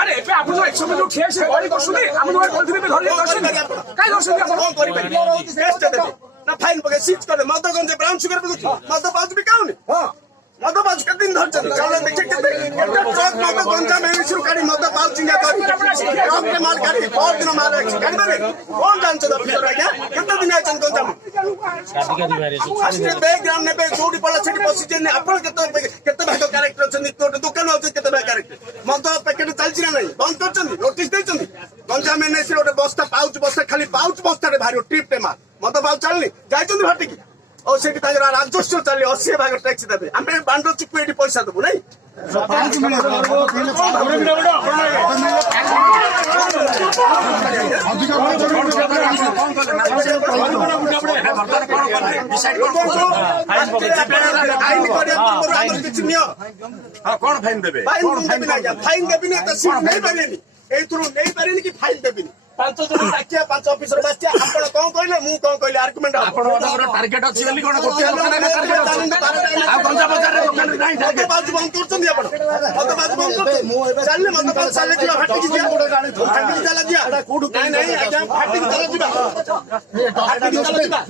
ଆରେ ଏବେ ଆପଣ ଯୋଉ ଏକ୍ସପ୍ ଯୋଉ ଠିଆ ସେ ଗଳି କରୁଛନ୍ତି ଆମ ଯୋଉ କହିଥିଲେ ଏବେ ଧରି ଦର୍ଶନ କାଇଁ ଦର୍ଶନ ଆପଣ କଣ କରିପାରିବେ ନା ଫାଇନ୍ ପକେଇ ସିଜ୍ କରିଦେ ମଦ ଗଞ୍ଜେ ବ୍ରାଉନ୍ ସୁଗାର ପକେଉଛି ମଦ ପାଉଚ୍ ବିକାଉନି ମଦ ପାଉଚ୍ କେତେ ଦିନ ଧରିଛନ୍ତି ଚାଲ ଦେଖେ କେତେ ଟ୍ରକ୍ ମଦ ଗଞ୍ଜା ମେଡ଼ିସିନ କାଢି ମଦ ପାଉଚ୍ ଇଣ୍ଡିଆ କରି ଟ୍ରକରେ ମାଲ କାଢି ପରଦିନ ମାଲ ଅଛି କାଢିପାରେ କଣ ଜାଣିଛନ୍ତି ଅଫିସର ଆଜ୍ଞା କେତେ ଦିନ ଆଇଛନ୍ତି ଗଞ୍ଜାମ ବ୍ୟାକଗ୍ରାଉଣ୍ଡ ନେବେ ଯୋଉଠି ପଡିଲା ସେଠି ବସିଛନ୍ତି ଆପଣ କେତେ ଭାଗ କ୍ୟାରେକ୍ଟର ଅଛନ୍ତି ଗୋଟେ ଦୋକାନ ଅଛି କେତେ ଭାଗ କ୍ୟାରେକ୍ଟର ମଦ ପ୍ୟାକେଟ ଚାଲିଛି ନା ନାହିଁ ବନ୍ଦ କରିଛନ୍ତି ନୋଟିସ ଦେଇଛନ୍ତି ଗଞ୍ଜାମ ଏନ୍ଏସି ଗୋଟେ ବସ୍ତା ପାଉଚ୍ ବସ୍ତା ଖାଲି ପାଉଚ୍ ବସ୍ତାରେ ବାହାରିବ ଟ୍ରିପ୍ ଟେ ମାଲ ମଦ ପାଉଚ୍ ଚାଲିନି ଯାଇଛନ୍ତି ଭାଟିକି ଆଉ ସେଠି ତାଙ୍କର ରାଜସ୍ୱ ଚାଲି 80 ଭାଗ ଟ୍ୟାକ୍ସ ଦେବେ ଆମେ ବାଣ୍ଡ ଚିକୁ ଏଠି ପଇସା ଦେବୁ ନାଇଁ କିଛି ନିଅ କଣ ଫାଇନ୍ ଦେବେ ଫାଇନ୍ ଦେବିନି ନେଇପାରିବେନି ଏଇଥିରୁ ନେଇପାରିବେନି କି ଫାଇନ୍ ଦେବିନି 5 ଜଣ ଡାକିଆ 5 ଅଫିସର ବାଛିଆ ଆପଣ କଣ କହିଲେ ମୁଁ କଣ କହିଲି ଆର୍ଗୁମେଣ୍ଟ ଆପଣଙ୍କର ଟାର୍ଗେଟ ଅଛି ବୋଲି କଣ ଗୋଟେ ଆଉ ଗଞ୍ଜା ବଜାରରେ ଦୋକାନରେ ନାହିଁ ମଦ ବାଜୁ ବନ୍ଦ କରୁଛନ୍ତି ଆପଣ ମଦ ବାଜୁ ବନ୍ଦ କରୁଛନ୍ତି ଚାଲିଲେ ମଦ ବାଜୁ ଚାଲିଲେ ଯିବା ଫାଟିକି ଯିବା ଫାଟିକି ଚାଲ ଯିବା ନାଇଁ ନାଇଁ ଆଜ୍ଞା ଫାଟିକି ଚାଲ ଯିବା ଫାଟିକି ଚାଲ ଯିବା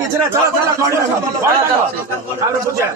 କିଛି ନା ଚାଲ ଚାଲ